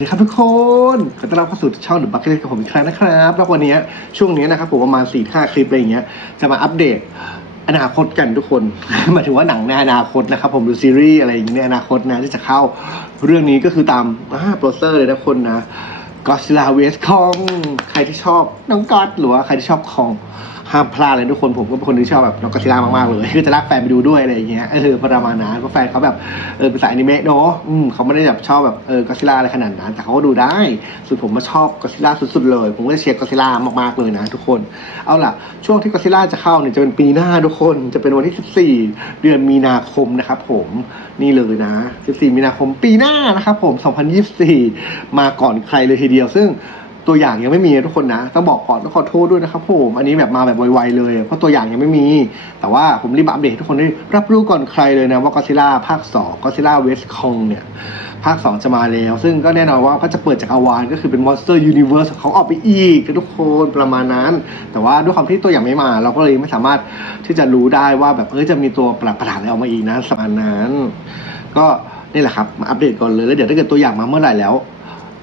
สวัสดีครับทุกคนขอต้อนรับเข้าสู่ช่องหนึ่งบัคเก็ตกับผมอีกครั้งนะครับแล้ววันนี้ช่วงนี้นะครับผมประมาณ4ี่ห้าคลิปอะไรอย่างเงี้ยจะมาอัปเดตอนาคตกันทุกคนหมายถึงว่าหนังในอนาคตนะครับผมหรือซีรีส์อะไรอย่างเงี้ยในอนาคตนะที่จะเข้าเรื่องนี้ก็คือตามอ่าโปสเตอร์เลยนะคนนะ Godzilla vs Kong ใครที่ชอบน้องก็อดหรือว่าใครที่ชอบคอง ห้ามพลาดเลยทุกคนผมก็เป็นคนที่ชอบแบบน้องกอซิล่ามากๆเลยก็จะลากแฟนไปดูด้วยอะไรอย่างเงี้ยเออประมาณนั้นเพราะแฟนเขาแบบเออเป็นสายอนิเมะเนาะอืมเขาไม่ได้แบบชอบแบบเออกอซิล่าอะไรขนาดนั้นแต่เขาก็ดูได้ ส่วนผมมาชอบกอซิล่าสุดๆเลย ผมก็จะเชียร์กอซิล่ามากๆเลยนะทุกคนเอาล่ะช่วงที่กอซิล่าจะเข้าเนี่ยจะเป็นปีหน้าทุกคนจะเป็นวันที่ 14 เดือนมีนาคมนะครับผมนี่เลยนะ 14 มีนาคมปีหน้านะครับผม 2024 มาก่อนใครเลยทีเดียว ซึ่ง ตัวอย่างยังไม่มีนะทุกคนนะต้องบอกก่อนต้องขอโทษด้วยนะครับผมอันนี้แบบมาแบบไวๆเลย เพราะตัวอย่างยังไม่มี แต่ว่าผมรีบอัปเดตให้ทุกคนได้รับรู้ก่อนใครเลยนะว่าก็ซิล่าภาค2ก็ซิล่าเวสคองเนี่ย ภาค 2 จะมาแล้ว ซึ่งก็แน่นอนว่าก็จะเปิดจากอวานก็คือเป็น Monster Universe ของเขาออกไปอีกทุกคนประมาณนั้น แต่ว่าด้วยความที่ตัวอย่างไม่มา เราก็เลยไม่สามารถที่จะรู้ได้ว่าแบบเออจะมีตัวประหลาดๆอะไรออกมาอีกนะสมานนั้น ก็นี่แหละครับมาอัปเดตก่อนเลยแล้วเดี๋ยวถ้าเกิดตัวอย่างมาเมื่อไหร่แล้ว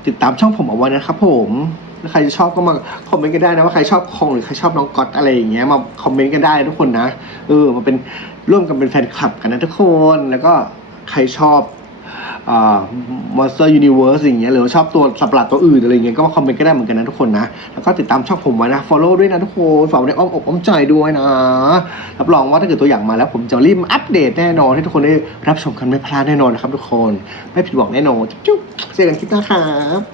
ติดตามช่องผมเอาไว้นะครับผมถ้าใครชอบก็มาคอมเมนต์กันได้นะว่าใครชอบคงหรือใครชอบน้องก๊อตอะไรอย่างเงี้ยมาคอมเมนต์กันได้ทุกคนนะเออมาเป็นร่วมกันเป็นแฟนคลับกันนะทุกคนแล้วก็ใครชอบอ่า Monster Universe อย่างเงี้ยหรือชอบตัวสัตว์ปหลาดตัวอื่นอะไรเงี้ยก็มาคอมเมนต์ก็ได้เหมือนกันนะทุกคนนะ แล้วก็ติดตามช่องผมไว้นะ follow ด้วยนะทุกคนฝากไว้ในอ้อมอกอ้อมใจด้วยนะ รับรองว่าถ้าเกิดตัวอย่างมาแล้ว ผมจะรีบอัปเดตแน่นอนให้ทุกคนได้รับชมกันไม่พลาดแน่นอนนะครับทุกคน ไม่ผิดหวังแน่นอนจุ๊บ เจอกันคลิปหน้าครับ